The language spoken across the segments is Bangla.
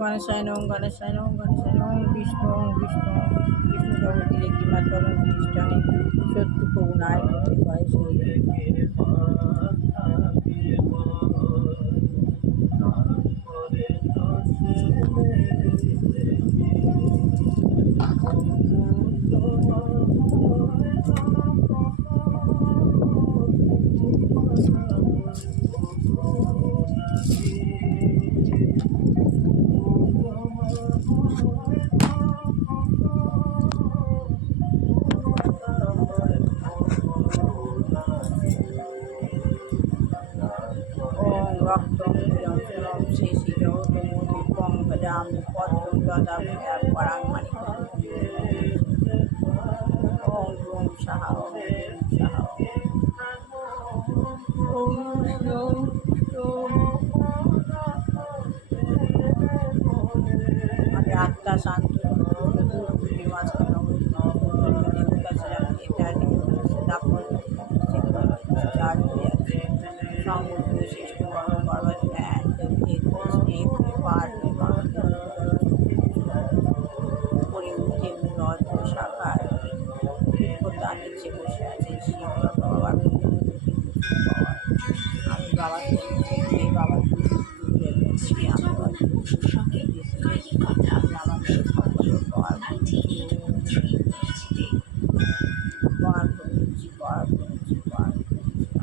গণেশায় নমঃ গণেশায় নমঃ গণেশায় নমঃ বিষ্ণু বিষ্ণু বিষ্ণু জগতি লেখিমা চরণ খ্রিস্টানে শত্রু করুণায় গতি হয় ওম রক্তং জংশনম শেষি জগতমুদিপং ভজামি পদ্মং দদামি পরাং মানিকম ওম ওম সাহা ওম সাহা ওম ওম ওম আমি আত্মা শান্ত শাখায় নিচে বসে আছে শিব বাবার আমি বাবার বাবার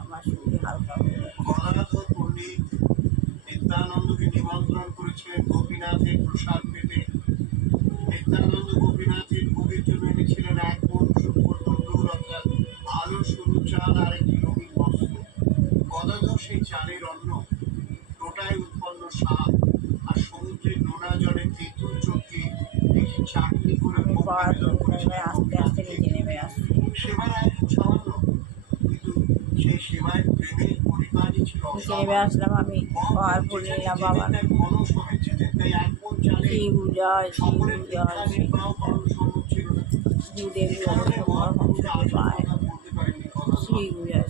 আমার শরীর হালকা নিত্যানন্দকে নিমন্ত্রণ করেছিলেন গোপীনাথের প্রসাদ পেতে। নিত্যানন্দ গোপীনাথের ভোগের জন্য এনেছিলেন এক মন শুকর তন্দুর অর্থাৎ আলো সরু চাল আর একটি রঙিন বস্ত্র। গদাধর সেই চালের অন্ন, টোটায় উৎপন্ন শাক আর সমুদ্রের নোনা জলে তেঁতুল চোখে একটি চাটনি করে আস্তে আস্তে নিচে নেমে আসছে। সেবার আয়োজন সামান্য, কিন্তু সেই সেবায় প্রেমের পরিমাণই ছিল নেমে আসলাম আমি আর বলে নিলাম বাবার শিব জয় শিব জয় শ্রীদেবী পায় শিব জয়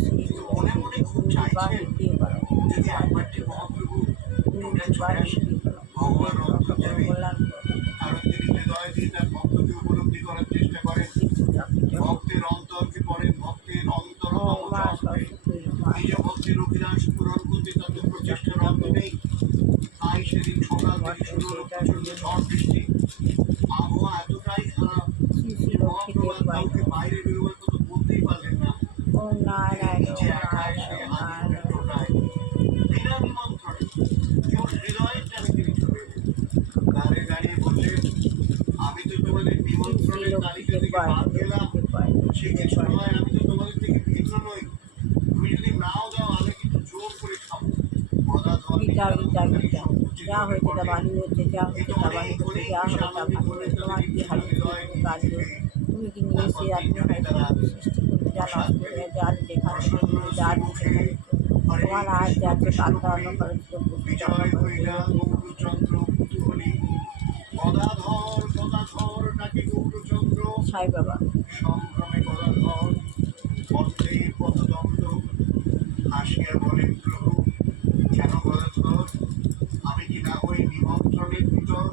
শিব বললাম উপলব্ধি করার চেষ্টা করেন। ভক্তের অন্তরকে পড়েন, ভক্তের অন্তর নিজ ভক্তের অভিলাষ পূরণ করতে তাদের প্রচেষ্টার অন্ত নেই। তাই সেদিন সকাল থেকে শুরু হলো প্রচন্ড ঝড় বৃষ্টি। আবহাওয়া এতটাই খারাপ যে মহাপ্রভাত কাউকে বাইরে বেরোবার কথা বলতেই পারলেন না। নিজে একা এসে হাজির টোটায় বিনা নিমন্ত্রণে কেউ হৃদয়ের টানে তিনি চলে এলেন। দাঁড়িয়ে দাঁড়িয়ে বললেন, আমি তো তোমাদের নিমন্ত্রণের তালিকা থেকে বাদ গেলাম, সে কিছু নয়, আমি তো তোমাদের থেকে ভিন্ন নই। তুমি যদি নাও দাও আমি কিন্তু জোর করে খাবো। যা হয়েছে তা ভালো হচ্ছে, যা হচ্ছে তা ভালো হচ্ছে, যা হবে তা ভালো হচ্ছে। তোমার কি হারিয়ে কাজ তুমি কি নিয়ে এসে আপনি সৃষ্টি করতে যা নষ্ট হয়ে যার যেখানে যা যেখানে তোমার আজ যাচ্ছে কাল অন্য খরচ সাই বাবা সংগ্রামে গদাধর পথের পথদণ্ড হাসিয়া বলেন, প্রভু কেন গদাধর, আমি কি না হই নিমন্ত্রণের ভিতর?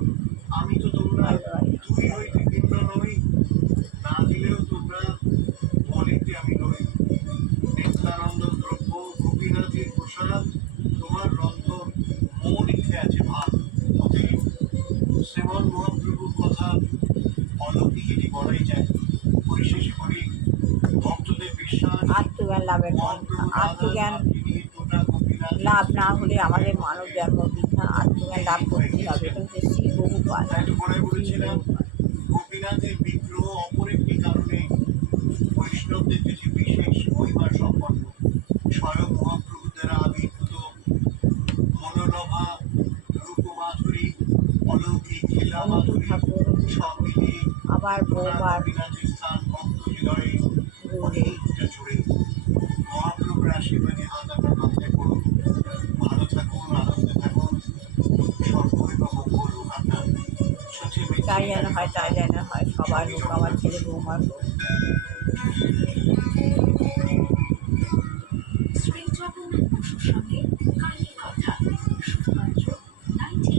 আমি তো তোমরা দুই হইতে ভিন্ন নই, না দিলেও তোমরা বলিতে আমি নই। নিত্যানন্দ দ্রব্য গোপীনাথের প্রসাদ, তোমার রন্ধন মন ইচ্ছে আছে ভাত। অতএব শ্রীমন মহাপ্রভুর কথা অলৌকিক এটি বলাই যায়। পরিশেষে বলি, ভক্তদের বিশ্বাস আত্মজ্ঞান লাভের আত্মজ্ঞান লাভ না হলে আমাদের মানব জন্ম বৃথা। আত্মজ্ঞান লাভ করতে হবে, কিন্তু শ্রী বহুপাল বলেছিলাম গোপীনাথের বিগ্রহ অপর একটি কারণে বৈষ্ণবদের কাছে বিশেষ মহিমা সম্পন্ন। স্বয়ং মহাপ্রভু দ্বারা আবির্ভূত মনোরভা রূপমাধুরী অলৌকিক লীলা মাধুরী সব মিলিয়ে আবার বৌমার গোপীনাথের স্থান ভক্ত হৃদয়ে অনেকটা জুড়ে। মহাপ্রভুর আশীর্বাদে হাত আপনার মাথায় করুন। ভালো থাকুন, আনন্দে থাকুন, সর্বই বা মঙ্গল হোক আপনার। তাই যেন হয়, তাই যেন হয়, সবার হোক, আমার ছেলে বৌমার হোক।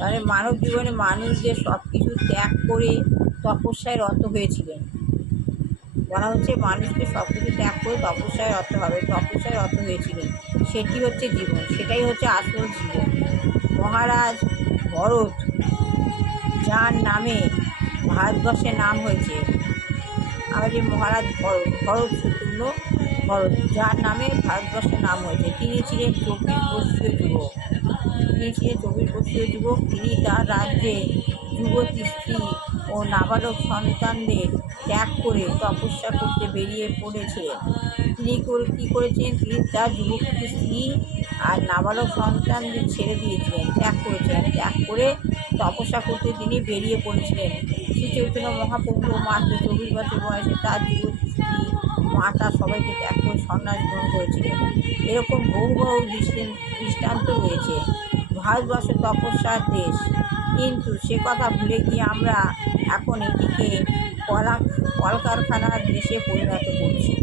তাহলে মানব জীবনে মানুষ যে সব কিছু ত্যাগ করে তপস্যায় রত হয়েছিলেন। বলা হচ্ছে মানুষকে সব কিছু ত্যাগ করে তপস্যায় রত হয়েছিলেন, সেটি হচ্ছে জীবন, সেটাই হচ্ছে আসল জীবন। মহারাজ ভরত, যার নামে ভারতবর্ষের নাম হয়েছে, আমাদের মহারাজ ভরত শত্রুঘ্ন ভরত, যার নামে ভারতবর্ষের নাম হয়েছে, তিনি ছিলেন 24 বর্ষীয় যুবক। তিনি তার রাজ্যে যুবতী স্ত্রী ও নাবালক সন্তানদের ত্যাগ করে তপস্যা করতে বেরিয়ে পড়েছিলেন। তিনি কী করেছেন? তিনি তার যুবতী স্ত্রী আর নাবালক সন্তানদের ছেড়ে দিয়েছিলেন, ত্যাগ করে তপস্যা করতে তিনি বেরিয়ে পড়েছিলেন। শ্রী চৈতন্য মহাপ্রভু মাত্র 24 বছর বয়সে তার যুবতী স্ত্রী, মাতা সবাইকে ত্যাগ করে সন্ন্যাস গ্রহণ করেছিলেন। এরকম বহু দৃষ্টান্ত রয়েছে। ভারতবর্ষ তপস্যার দেশ, কিন্তু সে কথা ভুলে গিয়ে আমরা এখন এটিকে কলকারখানার দেশে পরিণত করছি।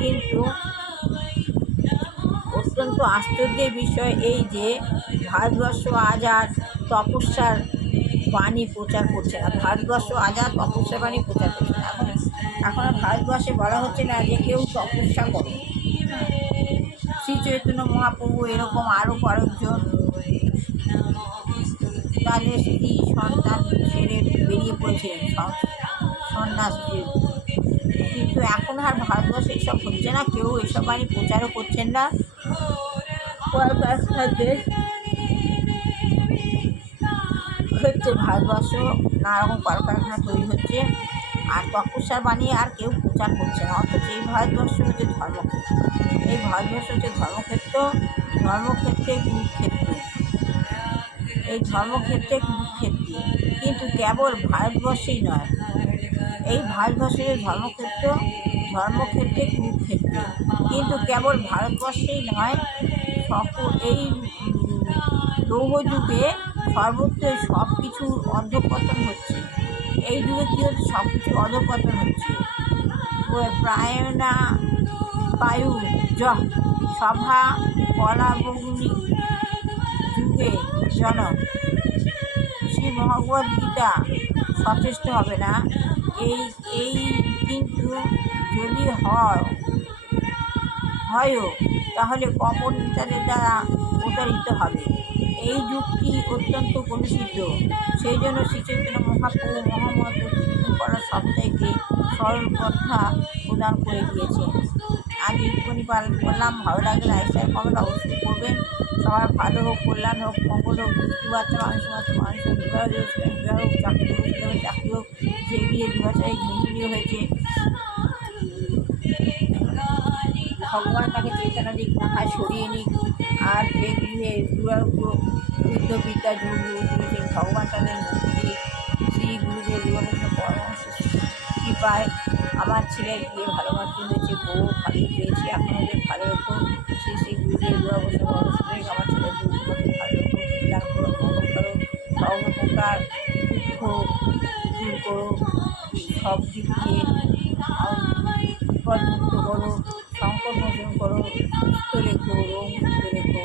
কিন্তু অত্যন্ত আশ্চর্যের বিষয় এই যে ভারতবর্ষ আজ আর তপস্যার বাণী প্রচার করছে না। এখন আর ভারতবর্ষে বলা হচ্ছে না যে কেউ তপস্যা করো। শ্রী চৈতন্য মহাপ্রভু এরকম আরও কয়েকজন তাদের স্ত্রী সন্তান ছেড়ে বেরিয়ে পড়েছিলেন সন্ন্যাসী, কিন্তু এখন আর ভারতবর্ষে এসব হচ্ছে না, কেউ এসব বাণী প্রচারও করছেন না। হচ্ছে ভারতবর্ষ নানারকম কলকারখানা তৈরি হচ্ছে, আর তপস্যার বাণী আর কেউ প্রচার করছে না। অথচ এই ভারতবর্ষ হচ্ছে ধর্মক্ষেত্র, ধর্মক্ষেত্রে কুরুক্ষেত্রে, কিন্তু কেবল ভারতবর্ষেই নয়, এই ভারতবর্ষের ধর্মক্ষেত্রে কুরুক্ষেত্রে, কিন্তু কেবল ভারতবর্ষেই নয়, এই লৌহযুগে সর্বত্রই সব কিছুর অধঃপতন হচ্ছে। এই যুগে কী হচ্ছে? সব কিছুর অধঃপতন হচ্ছে। প্রায়ণা বায়ু সভা কলাবগ্নি যুগে জনক, শ্রী ভগবদ গীতা সচেষ্ট হবে না। এই কিন্তু যদি হয়ও, তাহলে কপট নেতাদের দ্বারা প্রতারিত হবে। এই যুগটি অত্যন্ত কলুষিত। সেই জন্য শ্রী চৈতন্য মহাপ্রভু মহামত করার সবথেকে সরল কথা প্রদান করে দিয়েছেন। আজ এইটুকুনি পালন করলাম। ভালো লাগলে লাইক কমেন্ট অবশ্যই করবেন। সবার ভালো হোক, কল্যাণ হোক, মঙ্গল হোক, বাচ্চা মানুষ হোক, বিবাহ হোক, চাকরি হোক, যে গিয়ে 2 বছরে গৃহিণী হয়েছে, ভগবান তাকে চেতনা দিক, না হয় সরিয়ে নিক। আর যে গৃহে বুদ্ধবিদ্যা দিয়েছেন, ভগবান তাদের মুক্তি দিক। শ্রী গুরুদেব জীবনের পরামর্শ কৃপায় আমার ছেলের বিয়ে ভালো মাত্র হয়েছে, বউ ভালোই পেয়েছি। এখন ওদের ভালো রেখো। শ্রী গুরুদেব আমার ছেলের বউ ভালো রেখো, কল্যাণ করো, মঙ্গল করো, সর্বপ্রকার দুঃখ দূর করো, সব দিক দিয়ে বিপদমুক্ত করো, সংকট মোচন করো, সুস্থ রেখো, রোগ মুক্ত রেখো,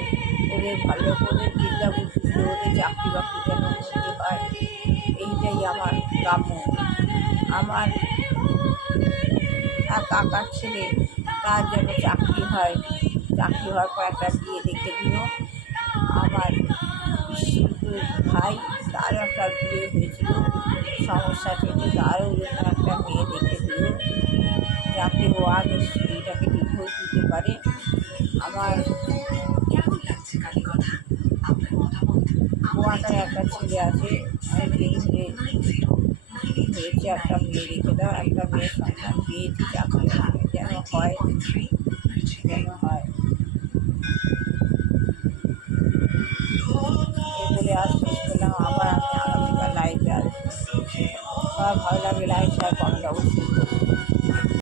ওদের ভালো রেখো, ওদের বিদ্যা বুদ্ধি, ওদের চাকরি বাকরি যেন উন্নতি হয়, এইটাই আমার কাম্য। আমার এক কাকার ছেলে, তার যেন চাকরি হয়, চাকরি হওয়ার পর একটা বিয়ে দেখে দিল। আমার ভাই, তারও একটা বিয়ে হয়েছিল, সমস্যা চলছে, তারও জন্য একটা মেয়ে দেখে দিল, যাতে ও আগে স্ত্রীটাকে ডিভোর্স দিতে পারে। আমার গোয়াটায় একটা ছেলে আছে, হয়েছে, একটা মেয়ে রেখে দাও, একটা মেয়ের সন্তান পেয়েছি, চাকরি যেন হয়। বলে আজ শেষ করলাম। আবার আমি আগামীকাল লাইভে আসবো। সবার ভালো লাগে লাইক শেয়ার কমেন্ট অবশ্যই করবো।